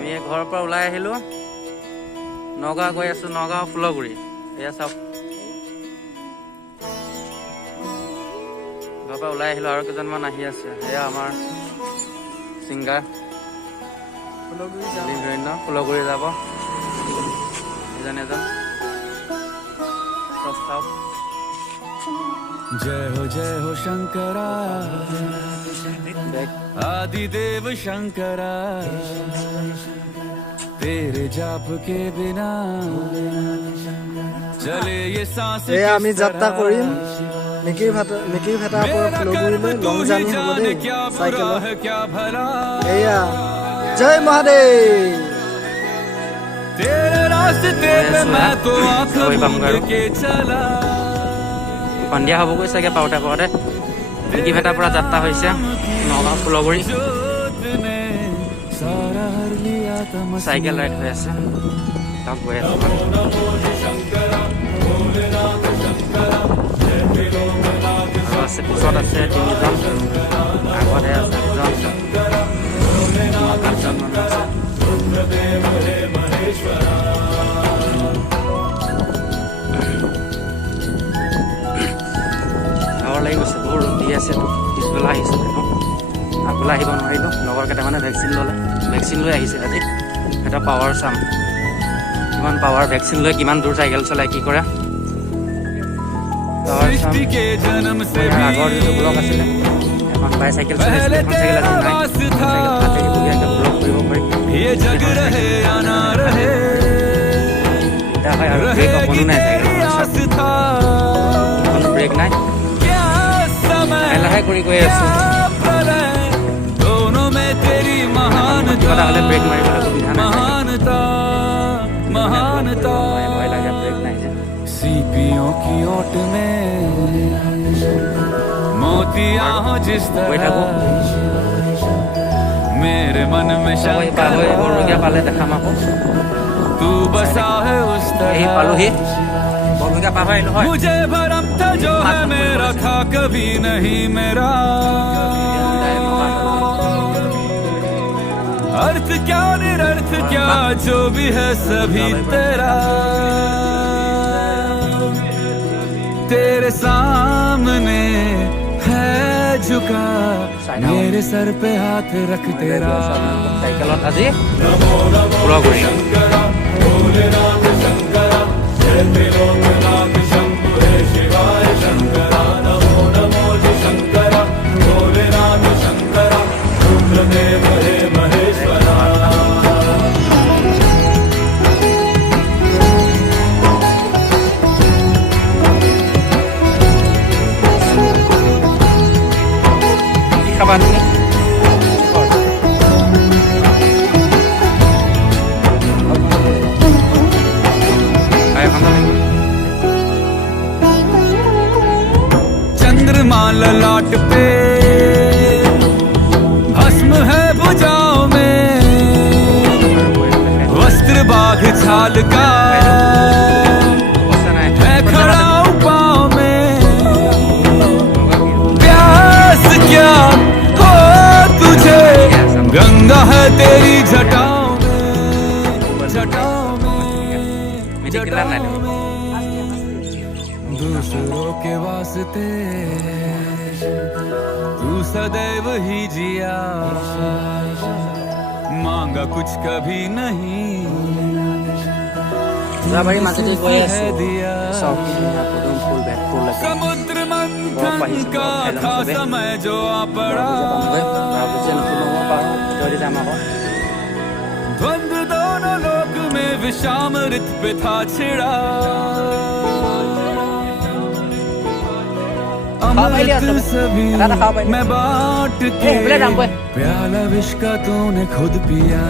আমি ঘৰৰ পৰা ওলাই আহিলোঁ, নগাঁও গৈ আছোঁ, নগাঁও ফুলগুৰি। এয়া চাওক, ঘৰৰ পৰা ওলাই আহিলোঁ, আৰু কেইজনমান আহি আছে। এয়া আমাৰ ছিংগাৰ ফুলগুৰি যাব এজন এজন, চব চাওক। जय हो शंकरा आदि देव शंकरा तेरे जाप के बिना चले ये सांस। আমি যাত্ৰা কৰিম মিকিৰ ভেটাৰ পৰা ফুলগুৰিলৈ লং জাৰ্ণি হ'ব দেই চাইকেলত। এয়া জয় মহাদেৱ। तेरे रास्ते पे मैं तो आँख मूंद के चला। সন্ধিয়া হ'বগৈ চাগে পাওঁতে পাওঁতে। মিকি ভেটাৰ পৰা যাত্ৰা হৈছে নগাঁও ফুলগুৰি। চাইকেল ৰাইড হৈ আছে, তাক গৈ আছো। আছে পিছত আছে তিনিজন, আগতে আছে চাৰিজন, পাঁচজন মানুহ আছে। ভাগৰ লাগি গৈছে, বহুত ৰ'দ দি আছে। পিছবেলা আহিছোঁ, আগবেলা আহিব নোৱাৰিলোঁ। লগৰ কেইটামানে ভেকচিন ল'লে, ভেকচিন লৈ আহিছে আজি। এটা পাৱাৰ চাম, কিমান পাৱাৰ, ভেকচিন লৈ কিমান দূৰ চাইকেল চলাই, কি কৰে। আগৰ যিটো ব্লক আছিলে, এখন বাইচাইকেল চলাইছিলে, এখন চাইকেল আজি নাই। ব্লক কৰিব পাৰি। এতিয়া হয় আৰু ব্ৰেক অকণো নাই, চাইকেল ব্ৰেক নাই, লাহে কৰি গৈ আছোঁ। কিবা এটা হ'লে ব্ৰেক মাৰিবলৈ সুবিধা নাই, ভয় লাগে, ব্ৰেক নাই যে। सीपियों की ओट में मोतियां हो जिस तरह मेरे मन में शंकर পালে দেখাম আকৌ। तू बसा है उस এই तरह। পালোহি, বৰভূঞা পাৰ হৈ আহিলোঁ হয়। मुझे भरम था जो है मेरा था कभी नहीं मेरा। अर्थ क्या निरर्थ क्या जो भी है सभी तेरा। तेरे सामने है झुका मेरे सर पे हाथ रख तेरा। চাইকেলত আজি ফুলগুৰি। चंद्रमा ललाट पे भस्म है भुजाओं में वस्त्र बाघ छाल का है खड़ा पाँव में। प्यास क्या हो तुझे गंगा है तेरी जटाओं में, जटाओं में, जटाओं में। दूसरों के वास्ते तू सदैव ही जिया, मांगा कुछ कभी नहीं যোৱাবাৰী মাজতে গৈ है আছোঁ, दिया। চাওক কি ধুনীয়া পদুম ফুল, ভেট ফুল আছে। समुद्र मंथन का था समय जो आ पड़ा। द्वंद्व दोनों लोक में विषामृत पे था छिड़ा। अमृत सभी मैं बांट के प्याला विष का तूने खुद पिया।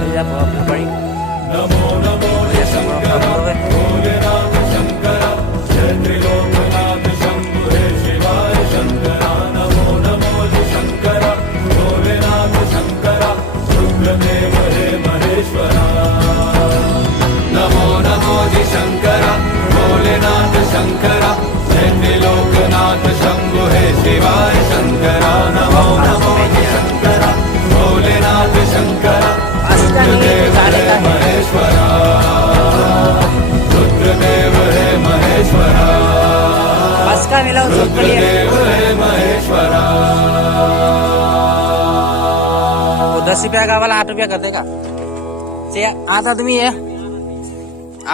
नमो नमो ये शंकर भोलेनाथ शंकरा जय त्रिलोकनाथ शंभु हे शिवाय शंकरा। नमो नमो जी शंकरा भोलेनाथ शंकरा रुद्रदेव हे महेश्वरा। नमो नमो जी शंकरा भोलेनाथ शंकरा जय त्रिलोकनाथ शंभु हे शिवाय शंकरा। नमो नमो जी शंकरा भोलेनाथ शंकरा रुद्रदेव हे वो 10 रुपया का वाला 8 रुपया कर देगा। 8 आदमी है,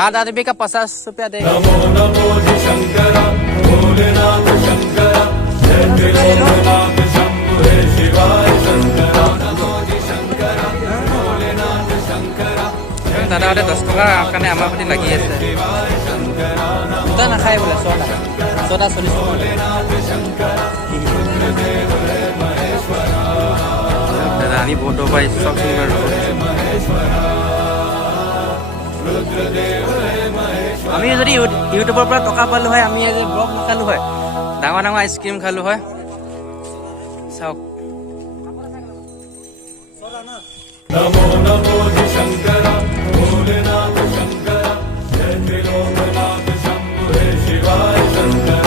8 आदमी का 50 रुपया देगा। দাদা 10 টকাৰ কাৰণে আমাৰ প্ৰতি লাগি আছে। দুটা নাখায় বোলে, 6টা 40 টকা। দাদা আমি বহুত দূৰ পাইছোঁ, চব চিনি পাৰোঁ। আমি যদি ইউটিউবৰ পৰা টকা পালোঁ হয়, আমি আজি ব্লগ নাখালোঁ হয়, ডাঙৰ ডাঙৰ আইচক্ৰীম খালোঁ হয়। চাওক